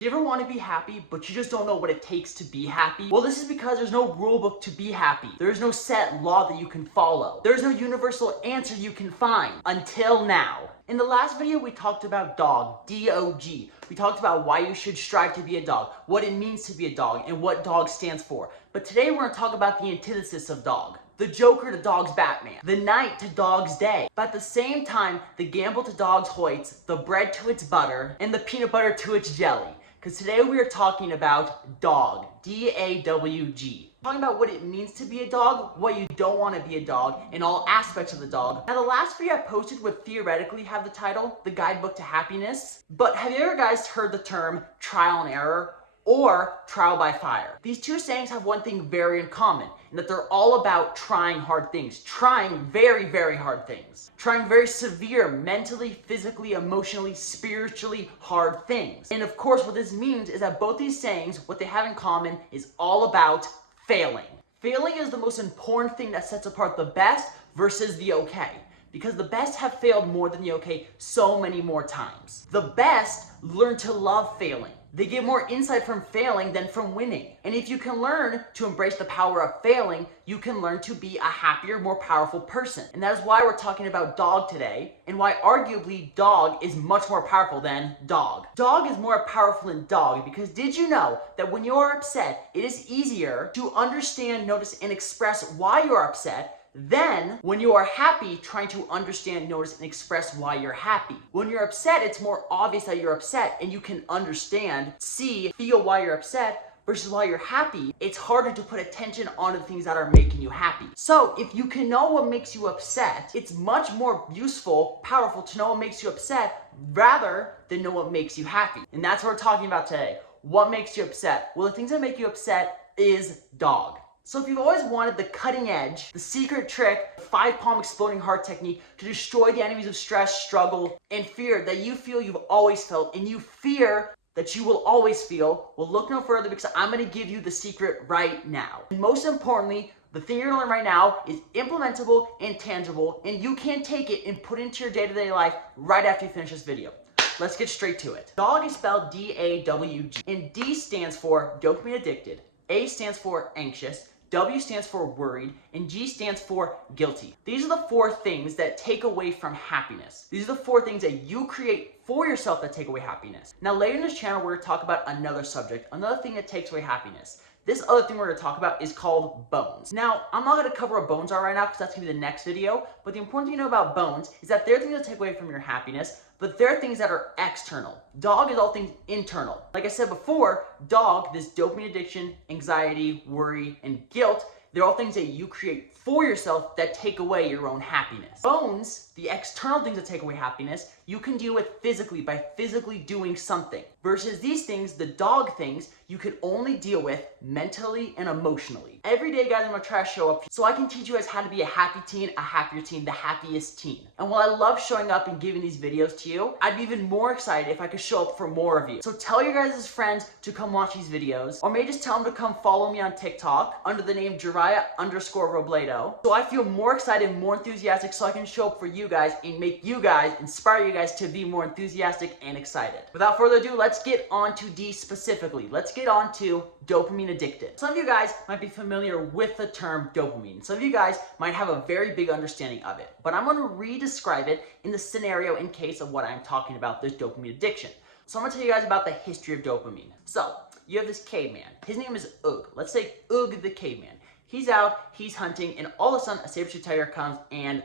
Do you ever want to be happy, but you just don't know what it takes to be happy? Well, this is because there's no rule book to be happy. There is no set law that you can follow. There's no universal answer you can find until now. In the last video, we talked about dog, D.O.G. We talked about why you should strive to be a dog, what it means to be a dog, and what dog stands for. But today we're going to talk about the antithesis of dog. The Joker to Dog's Batman, the night to Dog's day, but at the same time, the gamble to Dog's Hoyts, the bread to its butter, and the peanut butter to its jelly. Because today we are talking about dog, D.A.W.G. Talking about what it means to be a dog, what you don't want to be a dog, and all aspects of the dog. Now the last video I posted would theoretically have the title, The Guidebook to Happiness. But have you ever guys heard the term trial and error? Or trial by fire? These two sayings have one thing very in common, and that they're all about trying hard things, trying very, very hard things, trying very severe, mentally, physically, emotionally, spiritually hard things. And of course, what this means is that both these sayings, what they have in common is all about failing. Failing is the most important thing that sets apart the best versus the okay. Because the best have failed more than the okay so many more times. The best learn to love failing. They get more insight from failing than from winning. And if you can learn to embrace the power of failing, you can learn to be a happier, more powerful person. And that is why we're talking about dog today, and why arguably dog is much more powerful than dog. Dog is more powerful than dog because did you know that when you are upset, it is easier to understand, notice, and express why you are upset then, when you are happy, trying to understand, notice, and express why you're happy. When you're upset, it's more obvious that you're upset and you can understand, see, feel why you're upset versus while you're happy. It's harder to put attention on the things that are making you happy. So if you can know what makes you upset, it's much more useful, powerful to know what makes you upset rather than know what makes you happy. And that's what we're talking about today. What makes you upset? Well, the things that make you upset is dog. So if you've always wanted the cutting edge, the secret trick, the 5-palm exploding heart technique to destroy the enemies of stress, struggle, and fear that you feel you've always felt and you fear that you will always feel, well, look no further because I'm going to give you the secret right now. And most importantly, the thing you're going to learn right now is implementable and tangible, and you can take it and put it into your day-to-day life right after you finish this video. Let's get straight to it. Dog is spelled D.A.W.G. and D stands for dopamine addicted, A stands for anxious, W stands for worried, and G stands for guilty. These are the 4 things that take away from happiness. These are the 4 things that you create for yourself that take away happiness. Now later in this channel, we're going to talk about another subject, another thing that takes away happiness. This other thing we're going to talk about is called bones. Now, I'm not going to cover what bones are right now because that's going to be the next video, but the important thing to know about bones is that they're things that take away from your happiness, but they're things that are external. Dog is all things internal. Like I said before, dog, this dopamine addiction, anxiety, worry, and guilt, they're all things that you create for yourself that take away your own happiness. Bones, the external things that take away happiness, you can deal with physically by physically doing something. Versus these things, the dog things, you can only deal with mentally and emotionally. Every day, guys, I'm gonna try to show up so I can teach you guys how to be a happy teen, a happier teen, the happiest teen. And while I love showing up and giving these videos to you, I'd be even more excited if I could show up for more of you. So tell your guys' friends to come watch these videos, or maybe just tell them to come follow me on TikTok under the name Jiraiya_Robledo. So I feel more excited, more enthusiastic, so I can show up for you guys and make you guys, inspire you guys to be more enthusiastic and excited. Without further ado, let's get on to D specifically. Let's get on to dopamine addicted. Some of you guys might be familiar with the term dopamine. Some of you guys might have a very big understanding of it, but I'm going to re-describe it in the scenario in case of what I'm talking about, this dopamine addiction. So I'm going to tell you guys about the history of dopamine. So you have this caveman. His name is D.A.W.G. Let's say D.A.W.G. the caveman. He's out, he's hunting, and all of a sudden a saber-tooth tiger comes and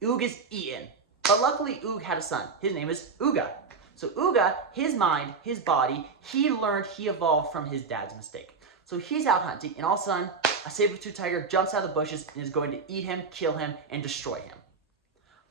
D.A.W.G. is eaten. But luckily D.A.W.G. had a son. His name is D.A.W.G. So D.A.W.G., his mind, his body, he learned, he evolved from his dad's mistake. So he's out hunting, and all of a sudden a saber-tooth tiger jumps out of the bushes and is going to eat him, kill him, and destroy him.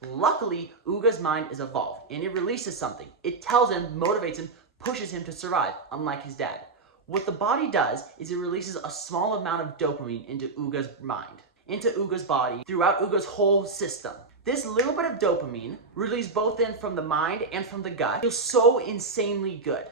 Luckily, D.A.W.G.'s mind is evolved, and it releases something. It tells him, motivates him, pushes him to survive, unlike his dad. What the body does is it releases a small amount of dopamine into D.A.W.G.'s mind, into D.A.W.G.'s body, throughout D.A.W.G.'s whole system. This little bit of dopamine, released both in from the mind and from the gut, feels so insanely good.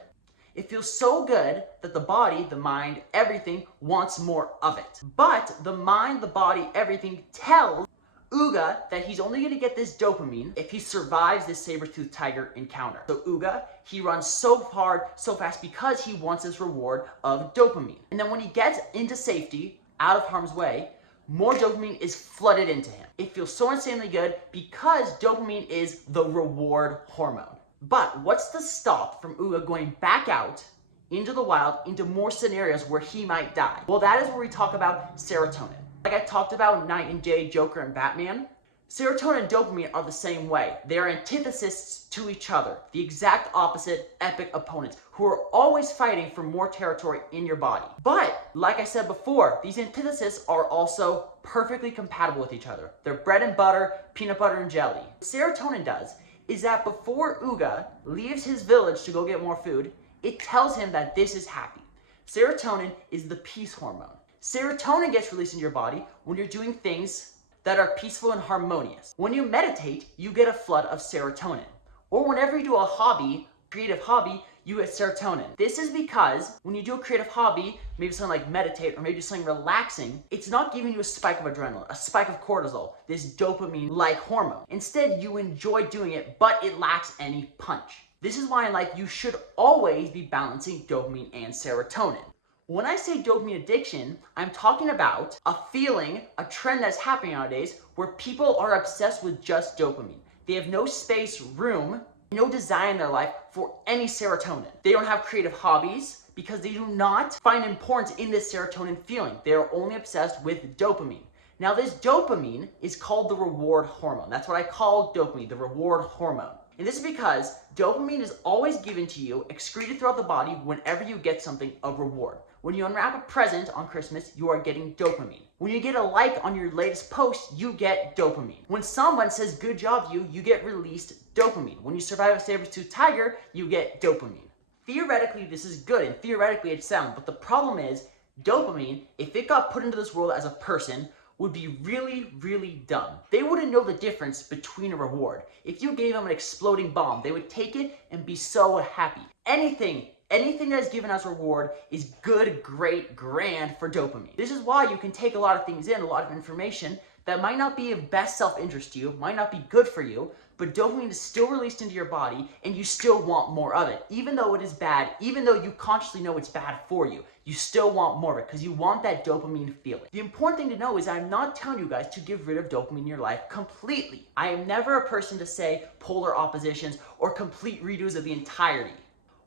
It feels so good that the body, the mind, everything wants more of it. But the mind, the body, everything tells Uga that he's only gonna get this dopamine if he survives this saber-toothed tiger encounter. So Uga, he runs so hard, so fast because he wants this reward of dopamine. And then when he gets into safety, out of harm's way, more dopamine is flooded into him. It feels so insanely good because dopamine is the reward hormone. But what's to stop from Uga going back out into the wild, into more scenarios where he might die? Well, that is where we talk about serotonin. Like I talked about Night and Day, Joker, and Batman, serotonin and dopamine are the same way. They are antitheses to each other, the exact opposite epic opponents who are always fighting for more territory in your body. But, like I said before, these antitheses are also perfectly compatible with each other. They're bread and butter, peanut butter and jelly. What serotonin does is that before Uga leaves his village to go get more food, it tells him that this is happy. Serotonin is the peace hormone. Serotonin gets released in your body when you're doing things that are peaceful and harmonious. When you meditate, you get a flood of serotonin. Or whenever you do a hobby, creative hobby, you get serotonin. This is because when you do a creative hobby, maybe something like meditate or maybe something relaxing, it's not giving you a spike of adrenaline, a spike of cortisol, this dopamine-like hormone. Instead, you enjoy doing it, but it lacks any punch. This is why in life you should always be balancing dopamine and serotonin. When I say dopamine addiction, I'm talking about a feeling, a trend that's happening nowadays where people are obsessed with just dopamine. They have no space, room, no desire in their life for any serotonin. They don't have creative hobbies because they do not find importance in this serotonin feeling. They are only obsessed with dopamine. Now this dopamine is called the reward hormone. That's what I call dopamine, the reward hormone. And this is because dopamine is always given to you, excreted throughout the body whenever you get something of reward. When you unwrap a present on Christmas, you are getting dopamine. When you get a like on your latest post, you get dopamine. When someone says good job to you, you get released dopamine. When you survive a saber-toothed tiger, you get dopamine. Theoretically, this is good and theoretically it's sound, but the problem is dopamine, if it got put into this world as a person, would be really, really dumb. They wouldn't know the difference between a reward. If you gave them an exploding bomb, they would take it and be so happy. Anything that is given as a reward is good, great, grand for dopamine. This is why you can take a lot of things in, a lot of information that might not be of best self-interest to you, might not be good for you, but dopamine is still released into your body and you still want more of it. Even though it is bad, even though you consciously know it's bad for you, you still want more of it because you want that dopamine feeling. The important thing to know is I'm not telling you guys to get rid of dopamine in your life completely. I am never a person to say polar oppositions or complete redos of the entirety.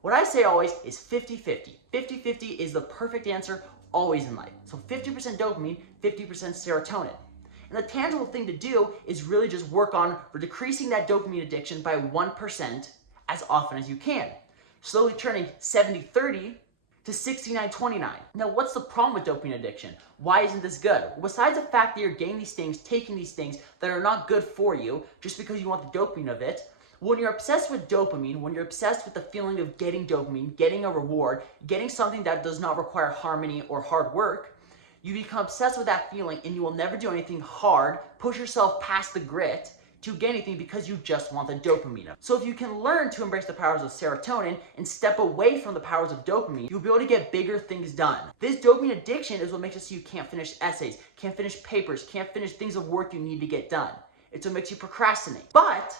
What I say always is 50-50. 50-50 is the perfect answer always in life. So 50% dopamine, 50% serotonin. And the tangible thing to do is really just work on decreasing that dopamine addiction by 1% as often as you can. Slowly turning 70-30 to 69-29. Now, what's the problem with dopamine addiction? Why isn't this good? Besides the fact that you're getting these things, taking these things that are not good for you just because you want the dopamine of it, when you're obsessed with dopamine, when you're obsessed with the feeling of getting dopamine, getting a reward, getting something that does not require harmony or hard work, you become obsessed with that feeling and you will never do anything hard, push yourself past the grit to get anything because you just want the dopamine. So if you can learn to embrace the powers of serotonin and step away from the powers of dopamine, you'll be able to get bigger things done. This dopamine addiction is what makes it so you can't finish essays, can't finish papers, can't finish things of work you need to get done. It's what makes you procrastinate. But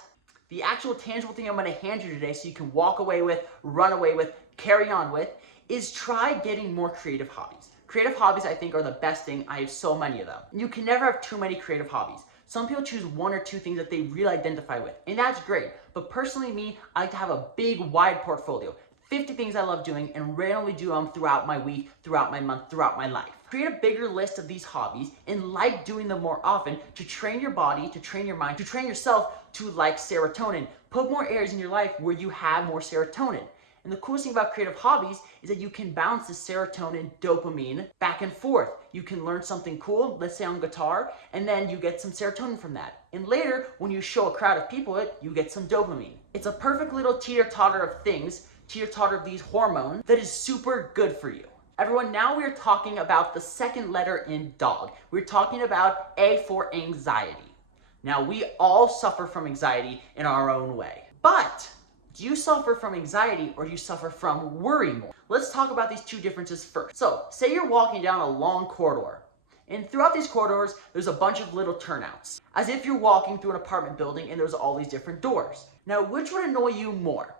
the actual tangible thing I'm going to hand you today so you can walk away with, run away with, carry on with, is try getting more creative hobbies. Creative hobbies, I think, are the best thing. I have so many of them. You can never have too many creative hobbies. Some people choose one or two things that they really identify with, and that's great. But personally, me, I like to have a big, wide portfolio. 50 things I love doing and randomly do them throughout my week, throughout my month, throughout my life. Create a bigger list of these hobbies and like doing them more often to train your body, to train your mind, to train yourself to like serotonin. Put more areas in your life where you have more serotonin. And the coolest thing about creative hobbies is that you can bounce the serotonin, dopamine back and forth. You can learn something cool, let's say on guitar, and then you get some serotonin from that. And later, when you show a crowd of people it, you get some dopamine. It's a perfect little teeter-totter of things, teeter-totter of these hormones that is super good for you. Everyone, now we're talking about the second letter in D.O.G. We're talking about A for anxiety. Now, we all suffer from anxiety in our own way. But do you suffer from anxiety or do you suffer from worry more? Let's talk about these two differences first. So, say you're walking down a long corridor And throughout these corridors, there's a bunch of little turnouts, as if you're walking through an apartment building and there's all these different doors. Now, which would annoy you more?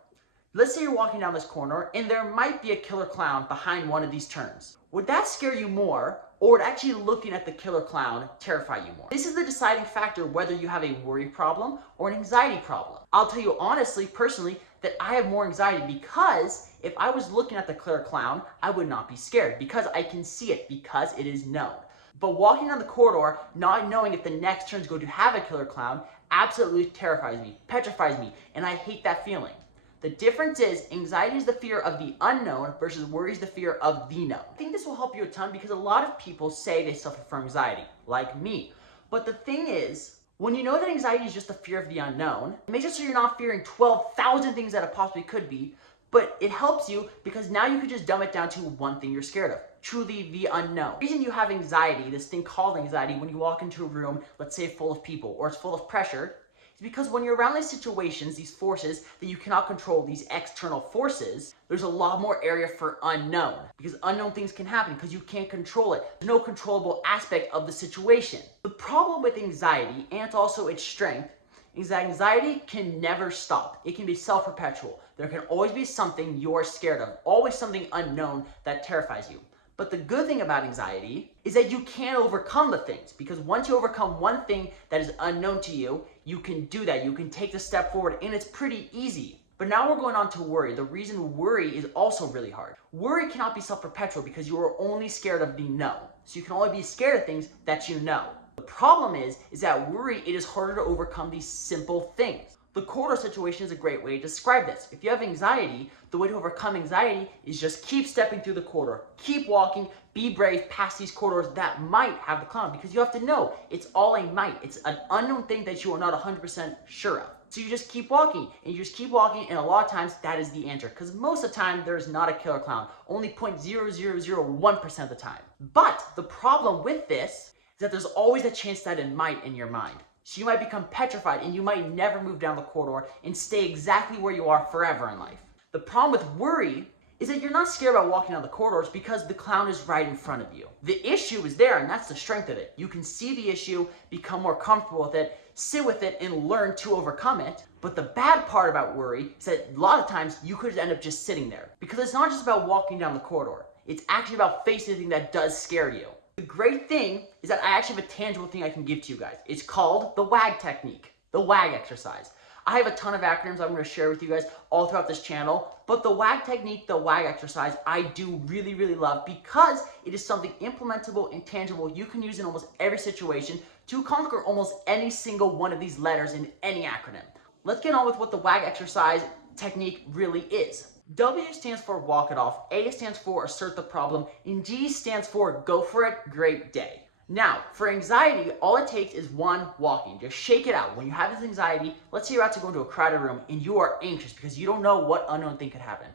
Let's say you're walking down this corridor and there might be a killer clown behind one of these turns. Would that scare you more, or would actually looking at the killer clown terrify you more? This is the deciding factor whether you have a worry problem or an anxiety problem. I'll tell you honestly, personally, that I have more anxiety because if I was looking at the killer clown, I would not be scared because I can see it, because it is known. But walking down the corridor, not knowing if the next turn is going to have a killer clown, absolutely terrifies me, petrifies me, and I hate that feeling. The difference is anxiety is the fear of the unknown versus worry is the fear of the known. I think this will help you a ton because a lot of people say they suffer from anxiety, like me. But the thing is, when you know that anxiety is just the fear of the unknown, it makes it so you're not fearing 12,000 things that it possibly could be, but it helps you because now you can just dumb it down to one thing you're scared of, truly the unknown. The reason you have anxiety, this thing called anxiety, when you walk into a room, let's say full of people, or it's full of pressure, is because when you're around these situations, these forces that you cannot control, these external forces, there's a lot more area for unknown. Because unknown things can happen because you can't control it. There's no controllable aspect of the situation. The problem with anxiety, and it's also its strength, is that anxiety can never stop. It can be self-perpetual. There can always be something you're scared of, always something unknown that terrifies you. But the good thing about anxiety is that you can overcome the things, because once you overcome one thing that is unknown to you, you can do that. You can take the step forward, and it's pretty easy. But now we're going on to worry. The reason worry is also really hard. Worry cannot be self-perpetual because you are only scared of the known. So you can only be scared of things that you know. The problem is that worry, it is harder to overcome these simple things. The corridor situation is a great way to describe this. If you have anxiety, the way to overcome anxiety is just keep stepping through the corridor. Keep walking, be brave past these corridors that might have the clown, because you have to know it's all a might. It's an unknown thing that you are not 100% sure of. So you just keep walking, and you just keep walking, and a lot of times that is the answer, because most of the time there's not a killer clown, only 0.0001% of the time. But the problem with this is that there's always a chance that it might in your mind. So you might become petrified and you might never move down the corridor and stay exactly where you are forever in life. The problem with worry is that you're not scared about walking down the corridors because the clown is right in front of you. The issue is there, and that's the strength of it. You can see the issue, become more comfortable with it, sit with it, and learn to overcome it. But the bad part about worry is that a lot of times you could end up just sitting there, because it's not just about walking down the corridor. It's actually about facing the thing that does scare you. The great thing is that I actually have a tangible thing I can give to you guys. It's called the W.A.G technique, the W.A.G exercise. I have a ton of acronyms I'm going to share with you guys all throughout this channel, but the W.A.G technique, the W.A.G exercise, I do really, really love because it is something implementable and tangible you can use in almost every situation to conquer almost any single one of these letters in any acronym. Let's get on with what the W.A.G exercise technique really is. W stands for walk it off, A stands for assert the problem, and G stands for go for it, great day. Now, for anxiety, all it takes is one walking. Just shake it out. When you have this anxiety, let's say you're about to go into a crowded room and you are anxious because you don't know what unknown thing could happen.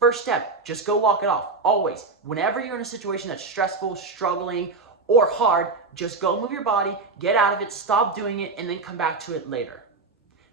First step, just go walk it off. Always. Whenever you're in a situation that's stressful, struggling, or hard, just go move your body, get out of it, stop doing it, and then come back to it later.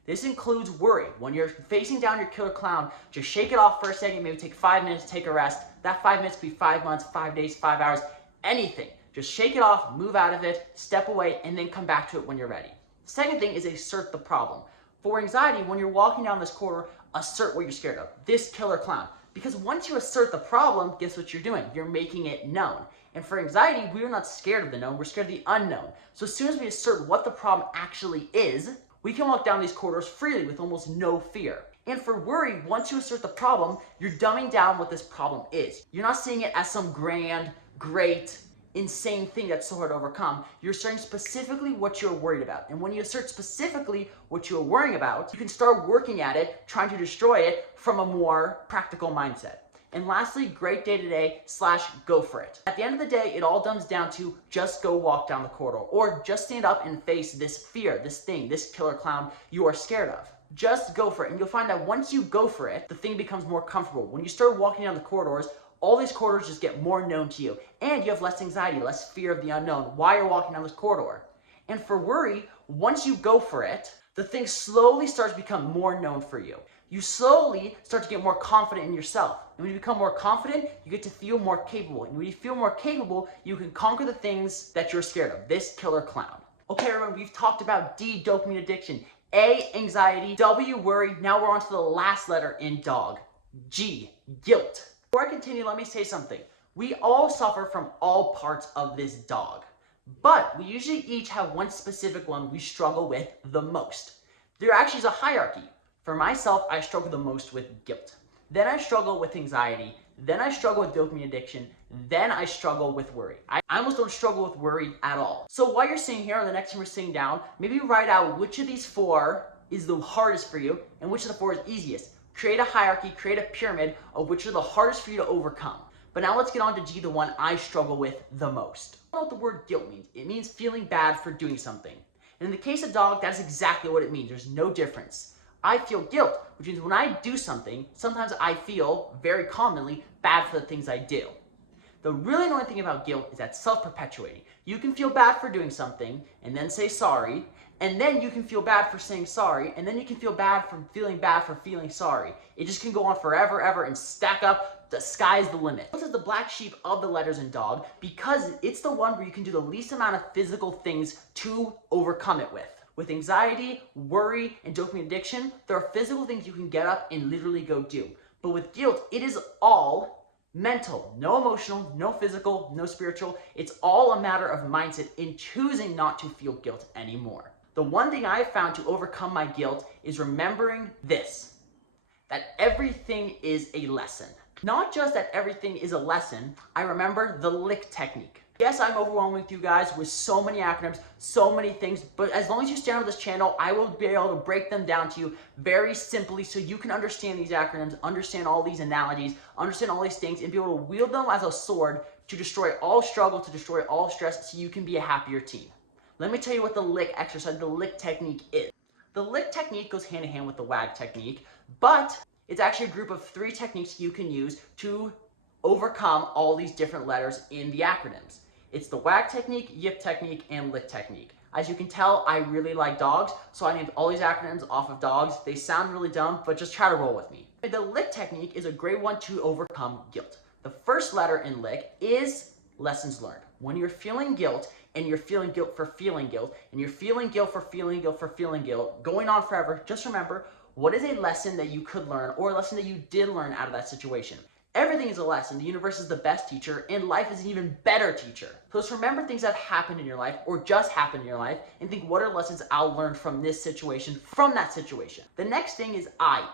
This includes worry. When you're facing down your killer clown, just shake it off for a second, maybe take 5 minutes, take a rest. That 5 minutes could be 5 months, 5 days, 5 hours, anything. Just shake it off, move out of it, step away, and then come back to it when you're ready. Second thing is assert the problem. For anxiety, when you're walking down this corridor, assert what you're scared of, this killer clown. Because once you assert the problem, guess what you're doing? You're making it known. And for anxiety, we're not scared of the known, we're scared of the unknown. So as soon as we assert what the problem actually is, we can walk down these corridors freely with almost no fear. And for worry, once you assert the problem, you're dumbing down what this problem is. You're not seeing it as some grand, great, insane thing that's so hard to overcome. You're asserting specifically what you're worried about. And when you assert specifically what you're worrying about, you can start working at it, trying to destroy it from a more practical mindset. And lastly, great day today / go for it. At the end of the day, it all comes down to just go walk down the corridor or just stand up and face this fear, this thing, this killer clown you are scared of. Just go for it. And you'll find that once you go for it, the thing becomes more comfortable. When you start walking down the corridors, all these corridors just get more known to you. And you have less anxiety, less fear of the unknown while you're walking down this corridor. And for worry, once you go for it, the thing slowly starts to become more known for you. You slowly start to get more confident in yourself. And when you become more confident, you get to feel more capable. And when you feel more capable, you can conquer the things that you're scared of. This killer clown. Okay, everyone, we've talked about D, dopamine addiction, A, anxiety, W, worry. Now we're on to the last letter in D.O.G. G, guilt. Before I continue, let me say something. We all suffer from all parts of this D.O.G. But we usually each have one specific one we struggle with the most. There actually is a hierarchy. For myself, I struggle the most with guilt. Then I struggle with anxiety. Then I struggle with dopamine addiction. Then I struggle with worry. I almost don't struggle with worry at all. So while you're sitting here, or the next time you're sitting down, maybe write out which of these four is the hardest for you and which of the four is easiest. Create a hierarchy, create a pyramid of which are the hardest for you to overcome. But now let's get on to G, the one I struggle with the most. I don't know what the word guilt means. It means feeling bad for doing something. And in the case of D.O.G, that's exactly what it means. There's no difference. I feel guilt, which means when I do something, sometimes I feel, very commonly, bad for the things I do. The really annoying thing about guilt is that self-perpetuating. You can feel bad for doing something, and then say sorry, and then you can feel bad for saying sorry, and then you can feel bad for feeling sorry. It just can go on forever, ever, and stack up. The sky's the limit. This is the black sheep of the letters in D.O.G because it's the one where you can do the least amount of physical things to overcome it with. With anxiety, worry, and dopamine addiction, there are physical things you can get up and literally go do. But with guilt, it is all mental. No emotional, no physical, no spiritual. It's all a matter of mindset in choosing not to feel guilt anymore. The one thing I've found to overcome my guilt is remembering this, that everything is a lesson. Not just that everything is a lesson, I remember the lick technique. Yes, I'm overwhelming with you guys with so many acronyms, so many things, but as long as you stay on this channel, I will be able to break them down to you very simply so you can understand these acronyms, understand all these analogies, understand all these things, and be able to wield them as a sword to destroy all struggle, to destroy all stress, so you can be a happier team. Let me tell you what the lick exercise, the lick technique is. The lick technique goes hand in hand with the WAG technique, but it's actually a group of 3 techniques you can use to overcome all these different letters in the acronyms. It's the WAG technique, YIP technique, and lick technique. As you can tell, I really like D.O.Gs, so I named all these acronyms off of D.O.Gs. They sound really dumb, but just try to roll with me. The lick technique is a great one to overcome guilt. The first letter in lick is lessons learned. When you're feeling guilt, and you're feeling guilt for feeling guilt, and you're feeling guilt for feeling guilt for feeling guilt, going on forever, just remember, what is a lesson that you could learn, or a lesson that you did learn out of that situation? Everything is a lesson. The universe is the best teacher, and life is an even better teacher. So just remember things that have happened in your life, or just happened in your life, and think, what are lessons I'll learn from this situation, from that situation? The next thing is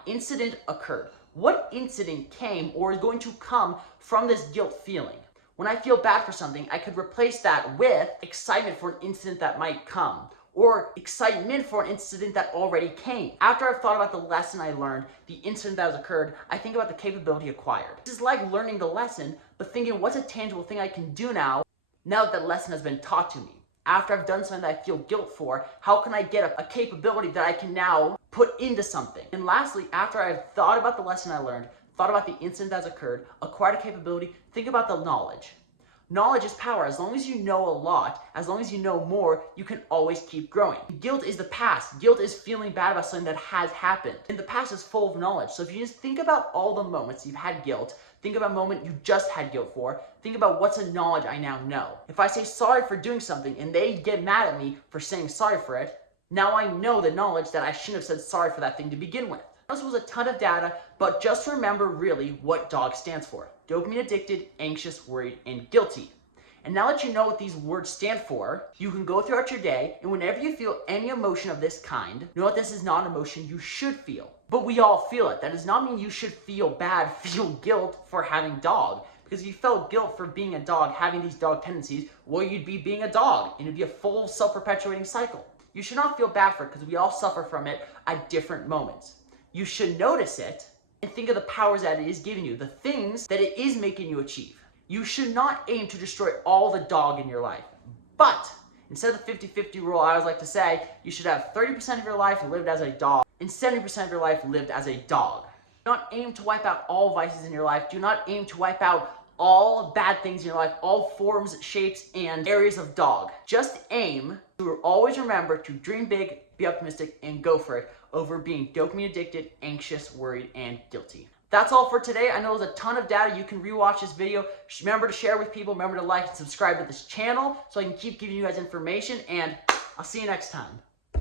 incident occurred. What incident came or is going to come from this guilt feeling? When I feel bad for something, I could replace that with excitement for an incident that might come, or excitement for an incident that already came. After I've thought about the lesson I learned, the incident that has occurred, I think about the capability acquired. This is like learning the lesson, but thinking, what's a tangible thing I can do now that that lesson has been taught to me? After I've done something that I feel guilt for, how can I get a capability that I can now put into something? And lastly, after I've thought about the lesson I learned, thought about the incident that's occurred, acquired a capability, think about the knowledge. Knowledge is power. As long as you know a lot, as long as you know more, you can always keep growing. Guilt is the past. Guilt is feeling bad about something that has happened. And the past is full of knowledge. So if you just think about all the moments you've had guilt, think about a moment you just had guilt for, think about what's a knowledge I now know. If I say sorry for doing something and they get mad at me for saying sorry for it, now I know the knowledge that I shouldn't have said sorry for that thing to begin with. This was a ton of data, but just remember really what D.O.G stands for. Dopamine addicted, anxious, worried, and guilty. And now that you know what these words stand for, you can go throughout your day, and whenever you feel any emotion of this kind, know that this is not an emotion you should feel. But we all feel it. That does not mean you should feel bad, feel guilt for having D.O.G. Because if you felt guilt for being a dog, having these D.O.G tendencies, well, you'd be being a dog, and it'd be a full self-perpetuating cycle. You should not feel bad for it, because we all suffer from it at different moments. You should notice it and think of the powers that it is giving you, the things that it is making you achieve. You should not aim to destroy all the D.O.G in your life. But instead of the 50-50 rule, I always like to say, you should have 30% of your life lived as a D.O.G and 70% of your life lived as a D.O.G. Do not aim to wipe out all vices in your life. Do not aim to wipe out all bad things in your life, all forms, shapes, and areas of D.O.G. Just aim to always remember to dream big, be optimistic, and go for it over being dopamine addicted, anxious, worried, and guilty. That's all for today. I know there's a ton of data. You can rewatch this video. Remember to share with people. Remember to like and subscribe to this channel so I can keep giving you guys information, and I'll see you next time.